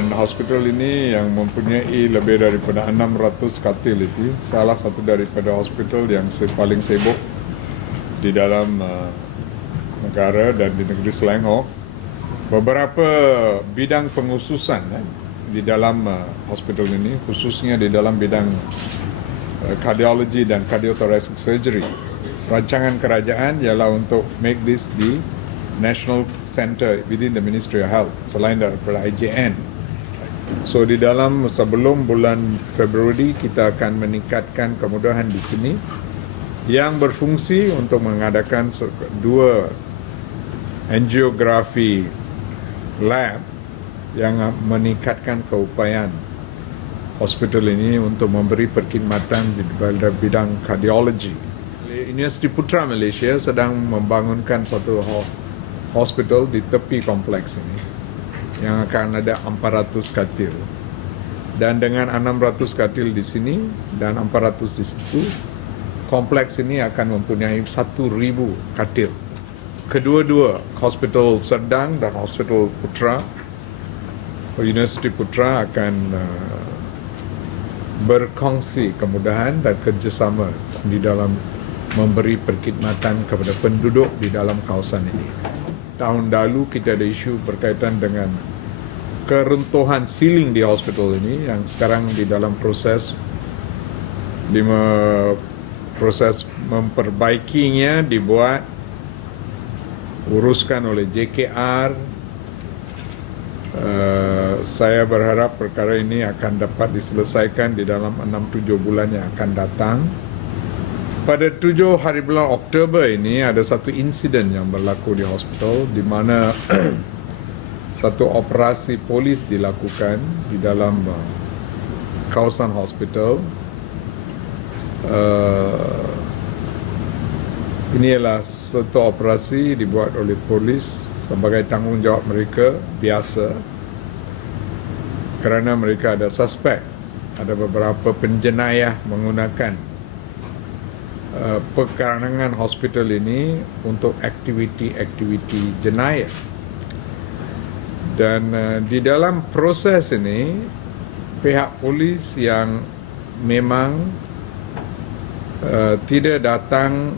Dan hospital ini yang mempunyai lebih daripada 600 katil itu salah satu daripada hospital yang paling sibuk di dalam negara dan di negeri Selangor. Beberapa bidang pengkhususan di dalam hospital ini, khususnya di dalam bidang cardiology dan cardiothoracic surgery. Rancangan kerajaan ialah untuk make this the national center within the Ministry of Health selain daripada IJN. So di dalam sebelum bulan Februari kita akan meningkatkan kemudahan di sini yang berfungsi untuk mengadakan 2 angiografi lab yang meningkatkan keupayaan hospital ini untuk memberi perkhidmatan di bidang kardiologi. Universiti Putra Malaysia sedang membangunkan satu hospital di tepi kompleks ini yang akan ada 400 katil. Dan dengan 600 katil di sini dan 400 di situ, kompleks ini akan mempunyai 1,000 katil. Kedua-dua, Hospital Serdang dan Hospital Putra, Universiti Putra akan berkongsi kemudahan dan kerjasama di dalam memberi perkhidmatan kepada penduduk di dalam kawasan ini. Tahun lalu kita ada isu berkaitan dengan keruntuhan ceiling di hospital ini yang sekarang di dalam proses memperbaikinya dibuat, uruskan oleh JKR. Saya berharap perkara ini akan dapat diselesaikan di dalam 6-7 bulan yang akan datang. Pada 7 hari bulan Oktober ini ada satu insiden yang berlaku di hospital di mana satu operasi polis dilakukan di dalam kawasan hospital. Ini adalah satu operasi dibuat oleh polis sebagai tanggungjawab mereka biasa kerana mereka ada suspek, ada beberapa penjenayah menggunakan pekarangan hospital ini untuk aktiviti-aktiviti jenayah. Dan di dalam proses ini pihak polis yang memang tidak datang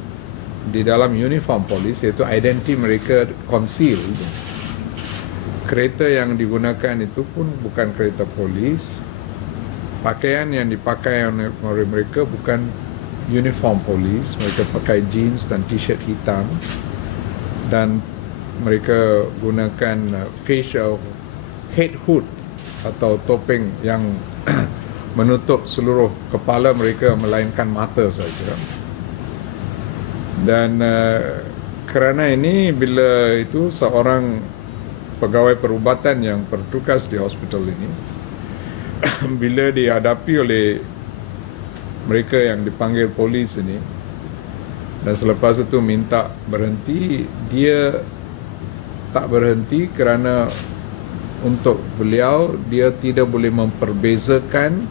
di dalam uniform polis, iaitu identiti mereka concealed. Kereta yang digunakan itu pun bukan kereta polis. Pakaian yang dipakai oleh mereka bukan uniform polis. Mereka pakai jeans dan t-shirt hitam dan mereka gunakan facial head hood atau topeng yang menutup seluruh kepala mereka melainkan mata saja. Dan kerana ini bila itu seorang pegawai perubatan yang bertugas di hospital ini bila dihadapi oleh mereka yang dipanggil polis ini dan selepas itu minta berhenti, dia tak berhenti kerana untuk beliau dia tidak boleh memperbezakan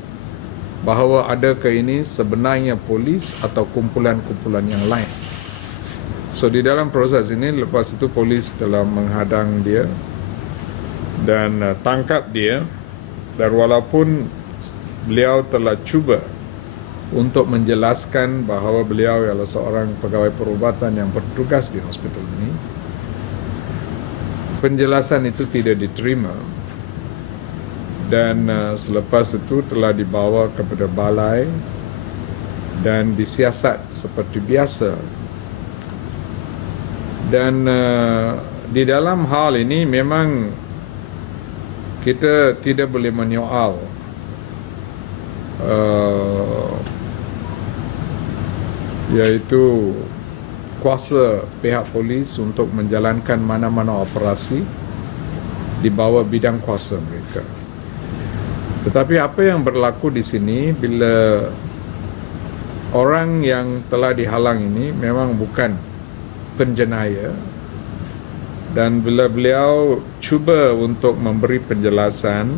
bahawa adakah ini sebenarnya polis atau kumpulan-kumpulan yang lain. So di dalam proses ini lepas itu polis telah menghadang dia dan tangkap dia, dan walaupun beliau telah cuba untuk menjelaskan bahawa beliau adalah seorang pegawai perubatan yang bertugas di hospital ini, penjelasan itu tidak diterima dan selepas itu telah dibawa kepada balai dan disiasat seperti biasa. Dan di dalam hal ini memang kita tidak boleh menyoal iaitu kuasa pihak polis untuk menjalankan mana-mana operasi di bawah bidang kuasa mereka. Tetapi apa yang berlaku di sini bila orang yang telah dihalang ini memang bukan penjenayah, dan bila beliau cuba untuk memberi penjelasan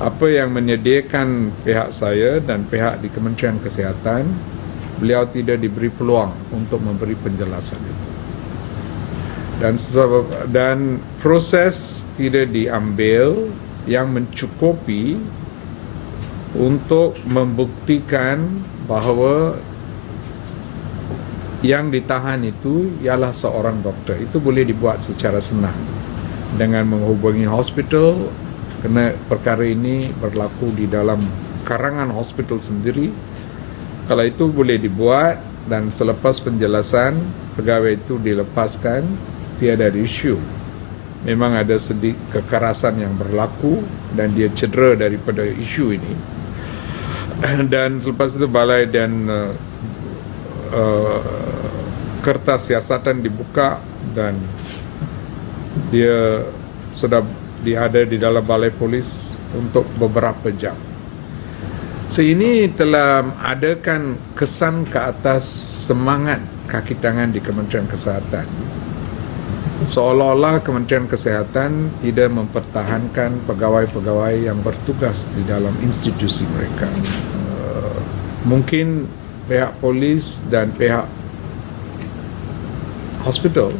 apa yang menyediakan pihak saya dan pihak di Kementerian Kesihatan, beliau tidak diberi peluang untuk memberi penjelasan itu. dan proses tidak diambil yang mencukupi untuk membuktikan bahawa yang ditahan itu ialah seorang doktor. Itu boleh dibuat secara senang dengan menghubungi hospital, kerana perkara ini berlaku di dalam karangan hospital sendiri. Kalau itu boleh dibuat dan selepas penjelasan pegawai itu dilepaskan, tiada isu. Memang ada sedikit kekerasan yang berlaku dan dia cedera daripada isu ini. Dan selepas itu balai dan kertas siasatan dibuka dan dia sudah ada di dalam balai polis untuk beberapa jam. So ini telah adakan kesan ke atas semangat kaki tangan di Kementerian Kesihatan. Seolah-olah Kementerian Kesihatan tidak mempertahankan pegawai-pegawai yang bertugas di dalam institusi mereka. Mungkin pihak polis dan pihak hospital,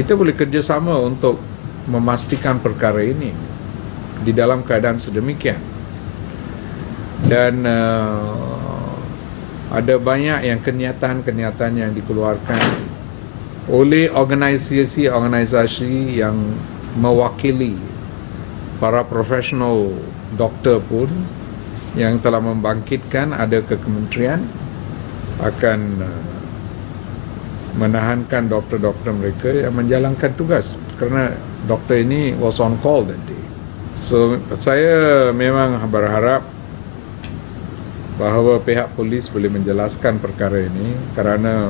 kita boleh kerjasama untuk memastikan perkara ini di dalam keadaan sedemikian. Dan ada banyak yang kenyataan-kenyataan yang dikeluarkan oleh organisasi-organisasi yang mewakili para profesional doktor pun yang telah membangkitkan ada ke kementerian akan menahankan doktor-doktor mereka yang menjalankan tugas kerana doktor ini was on call that day. So saya memang berharap bahawa pihak polis boleh menjelaskan perkara ini kerana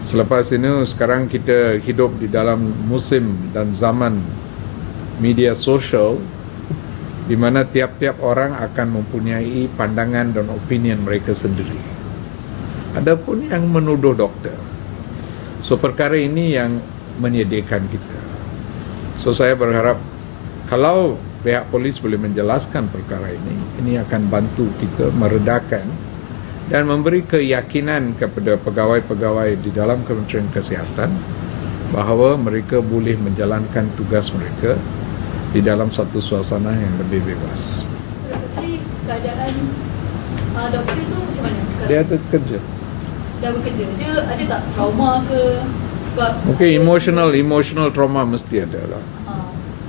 selepas ini sekarang kita hidup di dalam musim dan zaman media sosial di mana tiap-tiap orang akan mempunyai pandangan dan opinion mereka sendiri. Adapun yang menuduh doktor. So perkara ini yang menyedihkan kita. So saya berharap kalau pihak polis boleh menjelaskan perkara ini akan bantu kita meredakan dan memberi keyakinan kepada pegawai-pegawai di dalam Kementerian Kesihatan bahawa mereka boleh menjalankan tugas mereka di dalam satu suasana yang lebih bebas. So, keadaan doktor itu macam mana sekarang? Dia ada kerja. Dah bekerja. Dia ada tak trauma ke? Sebab Mungkin emotional trauma mesti ada lah.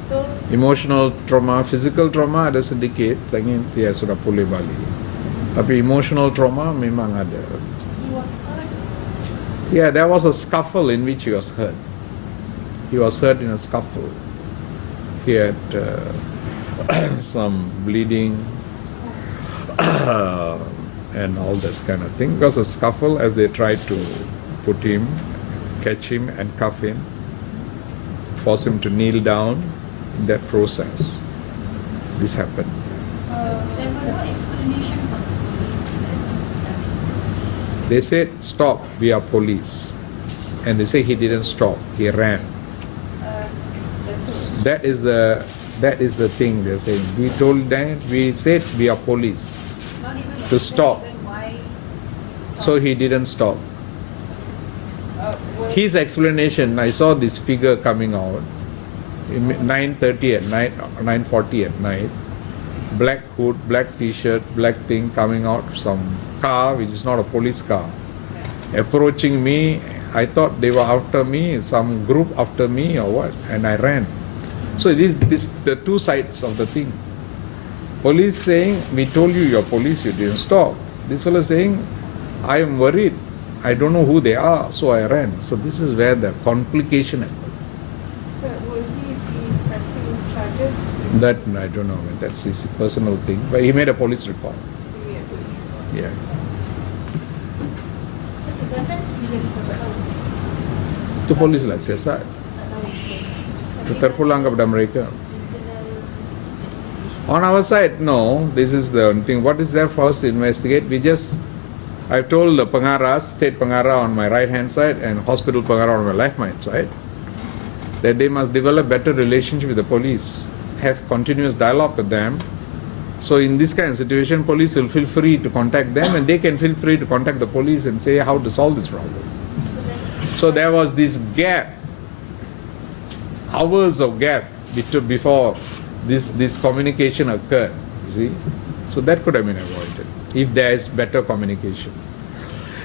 So Emotional trauma, physical trauma ada sedikit, saya ingin dia sudah pulih balik. Tapi emotional trauma memang ada. he was hurt. Yeah, there was a scuffle in which he was hurt. He was hurt in a scuffle. He had some bleeding and all this kind of thing. It was a scuffle as they tried to put him, catch him and cuff him, force him to kneel down. In that process, this happened. There was no explanation from the police. They said, "Stop, we are police," and they say he didn't stop. He ran. That is the thing they're saying. We told them, we said we are police. Not even To stop. Even why So he didn't stop. was His explanation, I saw this figure coming out. 9:30 at night, 9:40 at night, black hood, black t-shirt, black thing coming out some car which is not a police car, approaching me. I thought they were after me, some group after me or what, and I ran. So this the two sides of the thing. Police saying, we told you you're police, you didn't stop. This fellow saying, I am worried, I don't know who they are, so I ran. So this is where the complication happened. So will he be pressing charges? That I don't know. That's his personal thing. But he made a police report. Yeah. so siasatan bila kita tak tahu. Itu polis lah siasat. Tak tahu. Itu terpulang kepada mereka. Internal investigation. On our side, no. This is the thing. What is there for us to investigate? I've told the Pengarah, State Pengarah on my right hand side and Hospital Pengarah on my left hand side, that they must develop better relationship with the police, have continuous dialogue with them. So in this kind of situation, police will feel free to contact them and they can feel free to contact the police and say how to solve this problem. So then So there was this gap hours of gap before this communication occurred, you see. So that could have been avoided if there is better communication.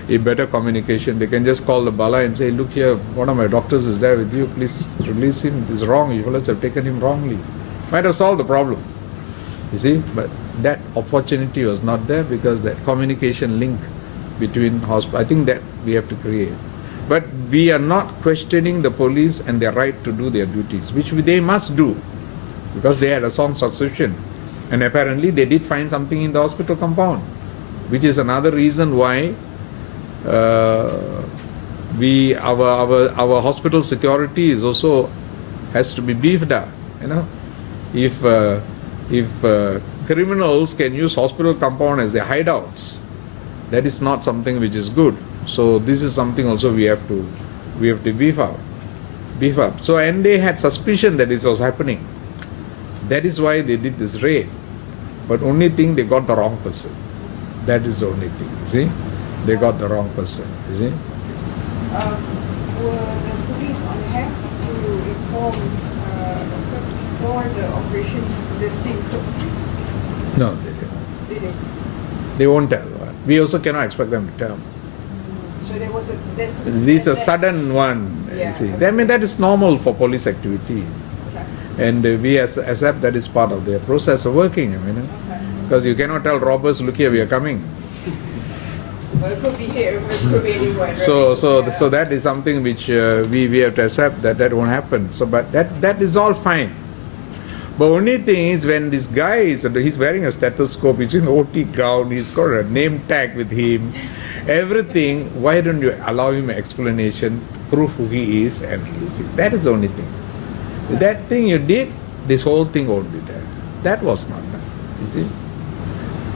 If better communication, they can just call the Bala and say, look here, one of my doctors is there with you, please release him, it's wrong, you fellows have taken him wrongly. Might have solved the problem, you see, but that opportunity was not there because that communication link between hospital, I think that we have to create. But we are not questioning the police and their right to do their duties, which they must do because they had a song suspicion. And apparently they did find something in the hospital compound, which is another reason why our hospital security is also has to be beefed up. You know, if criminals can use hospital compound as their hideouts, that is not something which is good. So this is something also we have to beef up. So and they had suspicion that this was happening. That is why they did this raid. But only thing, they got the wrong person. That is the only thing. You see, they got the wrong person. You see. Were the police on hand to inform before the operation, this thing took place? No, they didn't. Did they? They won't tell. We also cannot expect them to tell. So there was a This is a sudden one. Yeah. You see, I mean that is normal for police activity, Okay. and we accept that is part of their process of working. I mean, Okay. because you cannot tell robbers, look here, we are coming. Well, it could be here, it could be anywhere. Right? So Yeah. that is something which we have to accept that won't happen. So, but that is all fine. But only thing is when this guy he's wearing a stethoscope, he's in OT gown, he's got a name tag with him, everything. Why don't you allow him an explanation, prove who he is, and release it? That is the only thing. With that thing you did, this whole thing won't be there. That was not done. You see,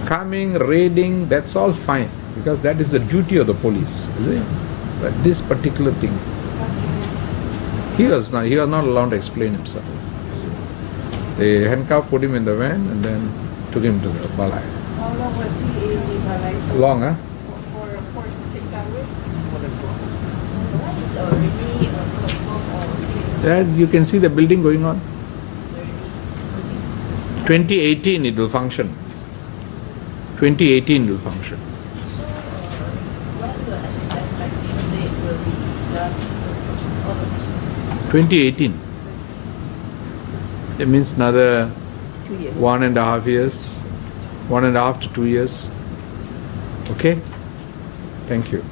coming, raiding, that's all fine because that is the duty of the police. You see, but this particular thing, he was not allowed to explain himself. They handcuffed, put him in the van, and then took him to the Balai. How long was he in the Balai? Long, huh? For 4 to 6 hours? What is already confirmed or still? That you can see the building going on. It's already 2018 it will function. 2018 will function. So, when the expecting date will be done, all the process? 2018. It means another 2 years. 1.5 years, 1.5 to 2 years. Okay? Thank you.